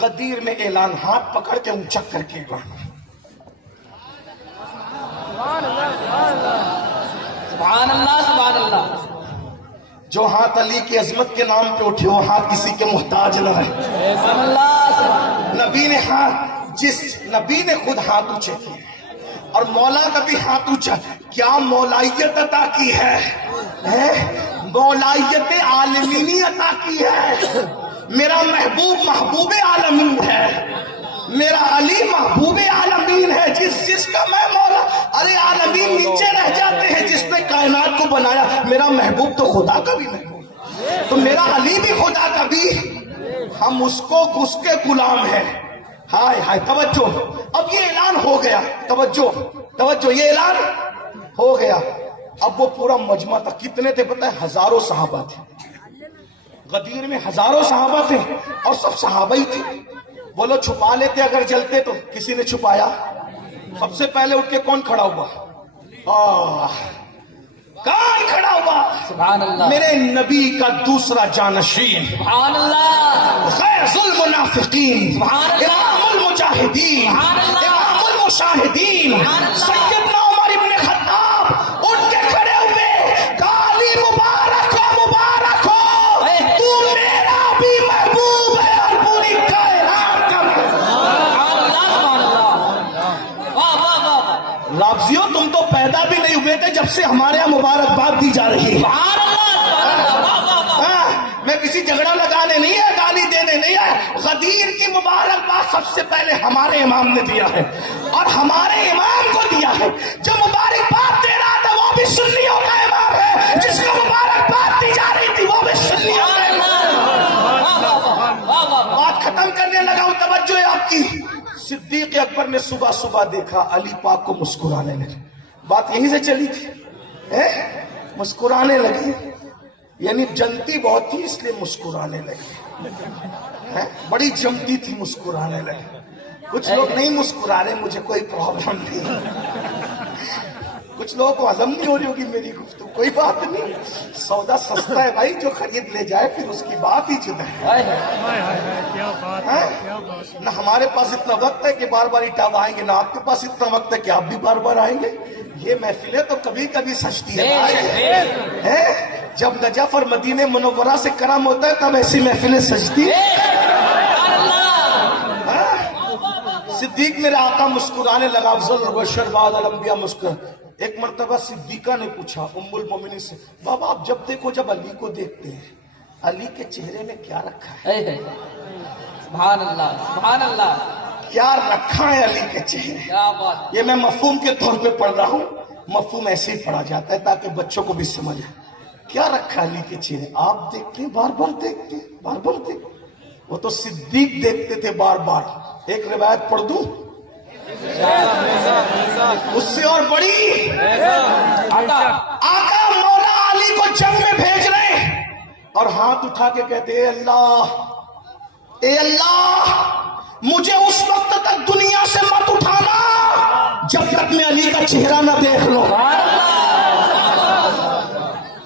غدیر میں اعلان، ہاتھ پکڑ کے اونچا کر کے اعلان، سبحان اللہ سبحان اللہ. جو ہاتھ علی کی عظمت کے نام پہ اٹھے وہ ہاتھ کسی کے محتاج نہ رہے. سبحان اللہ. نبی نے ہاتھ، جس نبی نے خود ہاتھ اونچے کیے اور مولا کا بھی ہاتھ اونچا، کیا مولائیت عطا کی ہے، مولائیت عالمینی عطا کی ہے. میرا محبوب محبوب عالمین ہے، میرا علی محبوب عالمین ہے، جس کا میں مولا. ارے عالمین نیچے رہ جاتے ہیں، جس نے کائنات کو بنایا. میرا محبوب تو خدا کا بھی محبوب، تو میرا علی بھی خدا کا بھی. ہم اس کے غلام ہیں. ہائے ہائے، توجہ، اب یہ اعلان ہو گیا. توجہ، یہ اعلان ہو گیا. اب وہ پورا مجمع تھا. کتنے تھے پتہ ہے؟ ہزاروں صحابہ تھے. غدیر میں ہزاروں صحابہ تھے اور سب صحابہ ہی تھے. بولو چھپا لیتے اگر جلتے تو؟ کسی نے چھپایا؟ سب سے پہلے اٹھ کے کون کھڑا ہوا؟ کون کھڑا ہوا؟ سبحان اللہ. میرے نبی کا دوسرا جانشین، سبحان اللہ. غیظ المنافقین، سبحان اللہ. امام المجاہدین، سبحان اللہ. امام المشاہدین، سیدنا عمر ابن خطاب اٹھ کے کھڑے ہوئے. علی مبارک ہو، مبارک ہو، تو میرا بھی محبوب ہے اور پوری کائنات کا محبوب. سبحان اللہ سبحان اللہ. واہ واہ واہ. لابزیوں، تم تو پیدا بھی نہیں ہوئے تھے جب سے ہمارے یہاں مبارکباد دی جا رہی ہے. سبحان اللہ سبحان اللہ. واہ واہ واہ. میں کسی جھگڑا لگانے نہیں ہے، گالی دینے نہیں ہے. غدیر کی مبارکباد سب سے پہلے ہمارے امام نے دیا ہے اور ہمارے امام کو دیا ہے. جو مبارکباد دے رہا تھا وہ بھی سنیوں کا امام ہے، جس کو مبارکباد دی جا رہی تھی وہ بھی سنیوں کا امام. بات ختم کرنے لگا ہوں، توجہ ہے آپ کی. صدیق اکبر نے صبح صبح دیکھا علی پاک کو مسکرانے لگے. بات یہیں سے چلی تھی، مسکرانے لگے. یعنی جلتی بہت تھی اس لیے مسکرانے لگے. بڑی جمتی تھی، مسکرانے لگے. کچھ لوگ نہیں مسکرا رہے، مجھے کوئی پرابلم نہیں. کچھ لوگوں کو ہضم نہیں ہو رہی ہوگی میری گفتگو، کوئی بات نہیں. سودا سستا ہے بھائی، جو خرید لے جائے پھر اس کی بات ہی جدا ہے. نہ ہمارے پاس اتنا وقت ہے کہ بار بار اٹاو آئیں گے، نہ آپ کے پاس اتنا وقت ہے کہ آپ بھی بار بار آئیں گے. یہ محفلیں تو کبھی کبھی سجتی ہے. جب نجف اور مدینہ منورہ سے کرم ہوتا ہے تب ایسی محفلیں سجتی. صدیق میرے آقا مسکرانے لگا. افضل البشر بعد الانبیاء مسکر. ایک مرتبہ صدیقہ نے پوچھا ام المومنین سے، بابا آپ جب دیکھو، جب علی کو دیکھتے ہیں، علی کے چہرے میں کیا رکھا ہے؟ سبحان اللہ سبحان اللہ. کیا رکھا ہے علی کے چہرے؟ کیا بات. یہ میں مفہوم کے طور پہ پڑھ رہا ہوں، مفہوم ایسے ہی پڑھا جاتا ہے تاکہ بچوں کو بھی سمجھ آئے. کیا رکھا علی کے چہرے؟ آپ دیکھتے ہیں، بار بار دیکھتے ہیں، بار بار دیکھتے. وہ تو صدیق دیکھتے تھے بار بار. ایک روایت پڑھ دوں اس سے اور بڑی. آقا مولا علی کو جنگ میں بھیج رہے اور ہاتھ اٹھا کے کہتے اے اللہ، اے اللہ، مجھے اس وقت تک دنیا سے مت اٹھانا جب تک میں علی کا چہرہ نہ دیکھ لوں.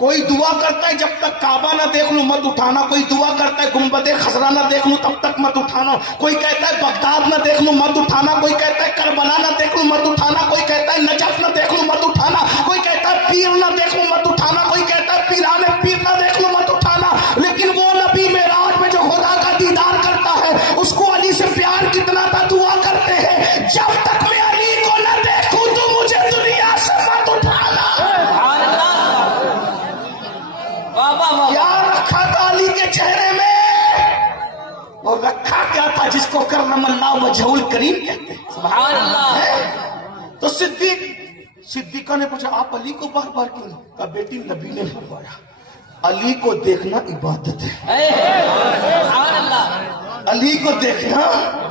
کوئی دعا کرتا ہے جب تک کعبہ نہ دیکھ لوں مت اٹھانا. کوئی دعا کرتا ہے گنبد خضرا نہ دیکھ لوں تب تک مت اٹھانا. کوئی کہتا ہے بغداد نہ دیکھ لوں مت اٹھانا. کوئی کہتا ہے کربلا نہ دیکھ لوں مت اٹھانا. کوئی کہتا ہے نجف نہ دیکھ لوں مت اٹھانا. کوئی کہتا ہے پیر نہ دیکھ لوں مت اٹھانا. کوئی کہتا ہے پیران پیر نہ دیکھ لوں مت اٹھانا. لیکن وہ نبی معراج میں جو خدا کا دیدار کرتا ہے اس کو علی سے پیار کتنا تھا. دعا کرتے ہیں جب تک میں علی کو نہ دیکھوں تو مجھے دنیا سے مت اٹھانا. کیا رکھا تھا علی کے چہرے میں؟ اور رکھا کیا تھا جس کو کرم اللہ وجہ الکریم کہتے ہیں. سبحان اللہ. تو صدیقہ نے پوچھا آپ علی کو بار بار کیوں نہیں؟ کہا بیٹی نبی نے فرمایا علی کو دیکھنا عبادت ہے. سبحان اللہ. علی کو دیکھنا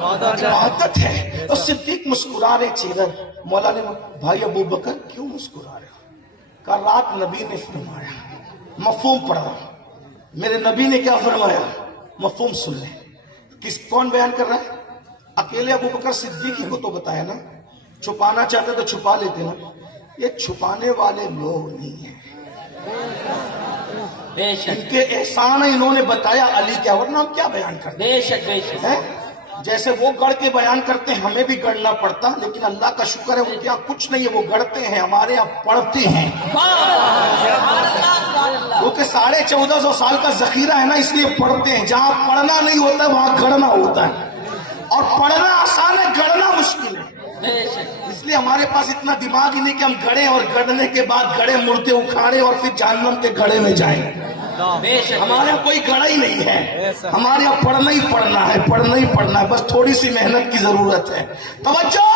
عبادت ہے. تو صدیق مسکرا رہے چہرہ. مولا نے بھائی ابو بکر کیوں مسکرا رہے؟ کہا رات نبی نے فرمایا. مفہوم پڑھ رہا ہوں. میرے نبی نے کیا فرمایا؟ مفہوم سن لیں. کون بیان کر رہا ہے؟ اکیلے ابو بکر صدیقی کو تو بتایا نا. چھپانا چاہتے تو چھپا لیتے نا. یہ چھپانے والے لوگ نہیں ہیں. بے شک ان کے احسان ہے انہوں نے بتایا علی کیا، ورنہ ہم کیا بیان کرتے بے شک بے شک. جیسے وہ گڑھ کے بیان کرتے ہیں ہمیں بھی گڑھنا پڑتا، لیکن اللہ کا شکر ہے ان کے یہاں کچھ نہیں ہے، وہ گڑھتے ہیں، ہمارے یہاں پڑھتے ہیں، کیونکہ 1450 سال کا ذخیرہ ہے نا، اس لیے پڑھتے ہیں۔ جہاں پڑھنا نہیں ہوتا ہے وہاں گڑھنا ہوتا ہے، اور پڑھنا آسان ہے، گڑھنا مشکل ہے۔ اس لیے ہمارے پاس اتنا دماغ ہی نہیں کہ ہم گڑھیں اور گڑھنے کے بعد گڑھے مردے اکھاڑے اور پھر جہنم کے گڑھے میں جائیں۔ ہمارے یہاں کوئی گڑھا ہی نہیں ہے، ہمارے یہاں پڑھنا ہی پڑھنا ہے، پڑھنا ہی پڑھنا ہے، بس تھوڑی سی محنت کی ضرورت ہے۔ توجہ،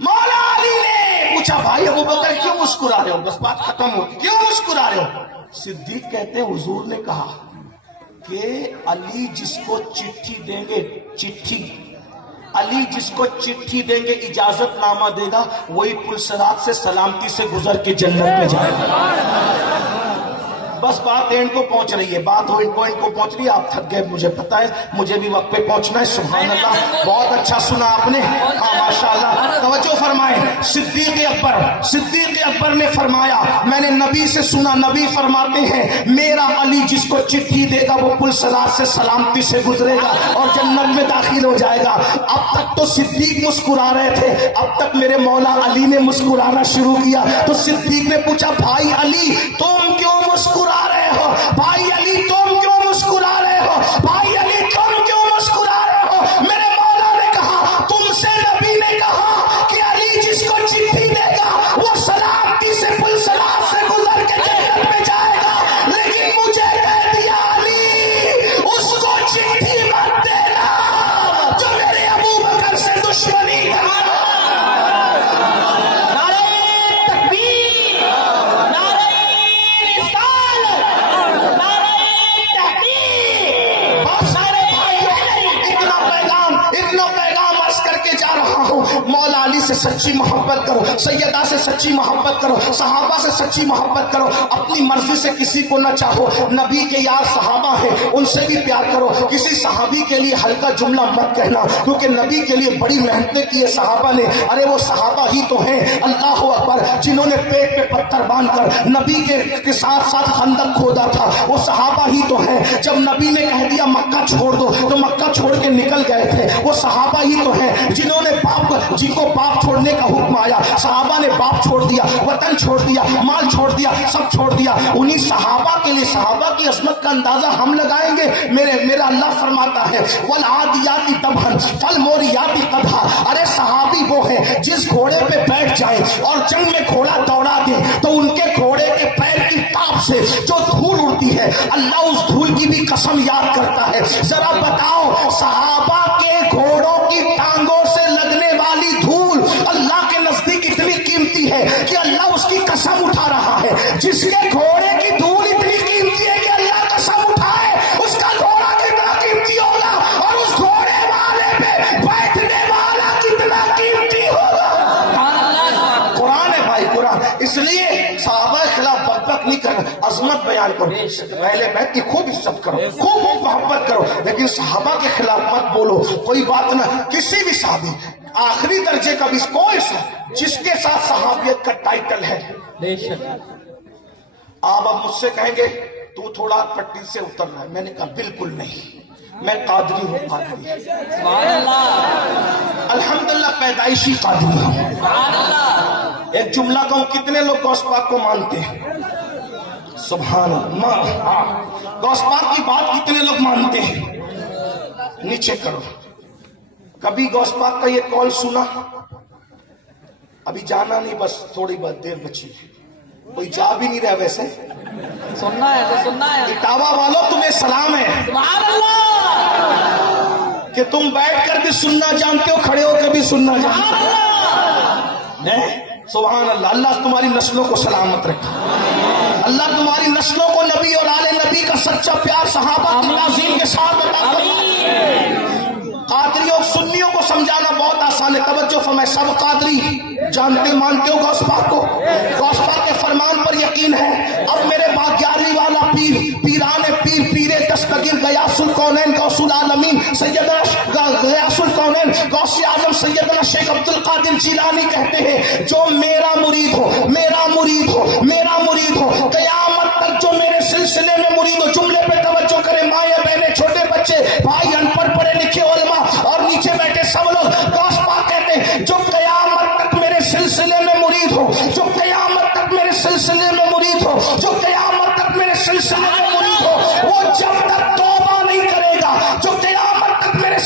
مولا علی نے پوچھا بھائی ابو بکر کیوں مسکرا رہے ہو؟ بس بات ختم ہوتی، کیوں مسکرا رہے ہو؟ صدیق کہتے ہیں حضور نے کہا کہ علی جس کو چٹھی دیں گے، چٹھی علی جس کو چٹھی دیں گے، اجازت نامہ دے گا، وہی پل صراط سے سلامتی سے گزر کے جنت میں جائے گا۔ بس بات اینڈ کو پہنچ رہی ہے، بات اینڈ کو پہنچ رہی ہے، آپ تھک گئے مجھے پتا ہے، مجھے بھی وقت پہ پہنچنا ہے۔ سبحان اللہ، بہت اچھا سنا آپ نے، ہاں ماشاءاللہ، توجہ فرمائیں۔ صدیق اکبر نے فرمایا میں نے نبی سے سنا، نبی فرماتے ہیں میرا علی جس کو چٹھی دے گا وہ پل صراط سے سلامتی سے گزرے گا اور جنت میں داخل ہو جائے گا۔ اب تک تو صدیق مسکرا رہے تھے، اب تک میرے مولا علی نے مسکرانا شروع کیا، تو صدیق نے پوچھا بھائی علی تم کیوں مسکرا رہے ہو؟ بھائی علی تم کیوں مسکرا رہے ہو؟ بھائی علی تم کیوں مسکرا رہے ہو؟ میرے مولا نے کہا تم سے نبی نے کہا کہ علی جس کو چٹھی دے گا وہ سلامتی سے پل صراط سے گزر کے جنت میں جائے گا، لیکن مجھے کہہ دیا علی اس کو چٹھی مت دینا جو میرے ابو بکر سے دشمنی کرے۔ مولا علی سے سچی محبت کرو، سیدہ سے سچی محبت کرو، صحابہ سے سچی محبت کرو، اپنی مرضی سے کسی کو نہ چاہو، نبی کے یار صحابہ ہیں ان سے بھی پیار کرو، کسی صحابی کے لیے ہلکا جملہ مت کہنا، کیونکہ نبی کے لیے بڑی محنتیں کی ہے صحابہ نے، ارے وہ صحابہ ہی تو ہیں اللہ اکبر جنہوں نے پیٹ پہ پتھر باندھ کر نبی کے ساتھ ساتھ خندق کھودا تھا، وہ صحابہ ہی تو ہیں، جب نبی نے کہہ دیا مکہ چھوڑ دو تو مکہ چھوڑ کے نکل گئے تھے، وہ صحابہ ہی تو ہیں جنہوں نے جن کو باپ چھوڑنے کا حکم آیا، صحابہ نے باپ چھوڑ دیا، وطن چھوڑ دیا، مال چھوڑ دیا، سب چھوڑ دیا، انہی صحابہ کے لیے صحابہ کی عظمت کا اندازہ ہم لگائیں گے؟ میرا اللہ فرماتا ہے والعادیات ضبحا فالموریات قدحا، ارے صحابی وہ ہیں جس گھوڑے پہ بیٹھ جائیں اور جنگ میں گھوڑا دوڑا دیں تو ان کے گھوڑے کے پیر کی ٹاپ سے جو دھول اڑتی ہے اللہ اس دھول کی بھی قسم یاد کرتا ہے۔ ذرا بتاؤ صحابہ کے گھوڑوں کی ٹانگوں سے لگنے والی دھول اللہ کے نزدیک اتنی قیمتی ہے کہ اللہ اس کی قسم اٹھا رہا ہے، جس کے گھوڑے کی دھول اتنی قیمتی ہے کہ اللہ قسم اٹھائے اس کا گھوڑا کتنا قیمتی ہوگا اور اس گھوڑے والے پہ بیٹھنے والا کتنا قیمتی ہوگا۔ قرآن ہے بھائی، قرآن، اس لیے صحابہ کے خلاف بک نہیں کرنا، عظمت بیان کرو، پہلے بیٹھ کے خوب عزت کرو، خوب محبت کرو، لیکن صحابہ کے خلاف مت بولو، کوئی بات نہ، کسی بھی صحابی آخری درجے کا بھی کوئی سا جس کے ساتھ صحابیت کا ٹائٹل ہے، آپ اب مجھ سے کہیں گے تو تھوڑا پٹی سے اتر رہا ہے، میں نے کہا بالکل نہیں، میں قادری ہوں، قادری الحمدللہ پیدائشی قادری ہوں۔ ایک جملہ کہوں، کتنے لوگ غوث پاک کو مانتے ہیں؟ سبحان اللہ، غوث پاک کی بات کتنے لوگ مانتے ہیں؟ نیچے کرو۔ کبھی غوث پاک کا یہ کال سنا؟ ابھی جانا نہیں، بس تھوڑی بہت دیر بچی ہے، کوئی جا بھی نہیں رہا، ویسے سننا ہے تو سننا ہے۔ اٹاوا والوں تمہیں سلام ہے، سبحان اللہ، کہ تم بیٹھ کر بھی سننا جانتے ہو، کھڑے ہو کر بھی سننا جانتے ہو۔ سبحان اللہ، اللہ تمہاری نسلوں کو سلامت رکھے، اللہ تمہاری نسلوں کو نبی اور آل نبی کا سچا پیار صحابہ کی تعظیم کے ساتھ عطا فرمائے۔ قادریوں سنیوں کو سمجھانا بہت آسان ہے، توجہ فرمائے، سب قادری جانتے مانتے ہو غوث پاک کو، غوث پاک کے فرمان پر یقین ہے۔ اب میرے پاس 11ویں والا پیر، پیران پیر، پیر دستگیر غیاث الکونین غوث العالمین سیدنا غیاث الکونین غوث اعظم سیدنا شیخ عبد القادر جیلانی کہتے ہیں جو میرا مرید ہو، میرا مرید ہو، میرا مرید ہو، قیامت تک جو میرے سلسلے میں مرید ہو، جملے پہ توجہ کریں، مائیں بہنیں، چھوٹے بچے، بھائی، ان پڑھ پڑھے لکھے علماء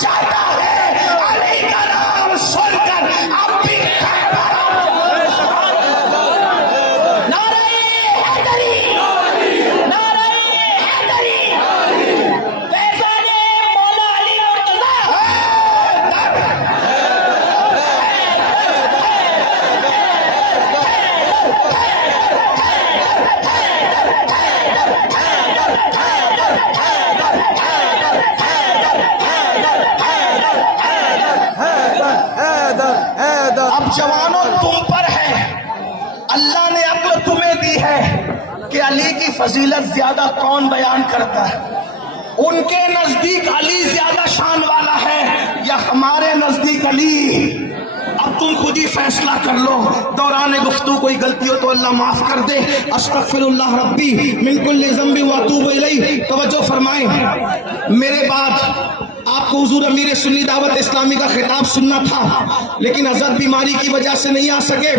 چاہتا ہے علی کا نام سن کر اب بھی خیبر نعرہ حیدری، نعرہ حیدری، فیضان مولا علی مرتضیٰ۔ اب جوانوں تم پر ہے، اللہ نے عقل تمہیں دی ہے کہ علی کی فضیلت زیادہ کون بیان کرتا ہے؟ ان کے نزدیک علی زیادہ شان والا ہے یا ہمارے نزدیک علی؟ اب تم خود ہی فیصلہ کر لو۔ دوران گفتگو کوئی غلطی ہو تو اللہ معاف کر دے۔ استغفر اللہ ربی من کل ذنب واتوب الیہ۔ توجہ فرمائیں، میرے بعد آپ کو حضور امیر سنی دعوت اسلامی کا خطاب سننا تھا، لیکن حضرت بیماری کی وجہ سے نہیں آ سکے،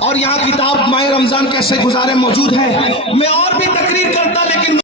اور یہاں کتاب ماہ رمضان کیسے گزارے موجود ہے۔ میں اور بھی تقریر کرتا لیکن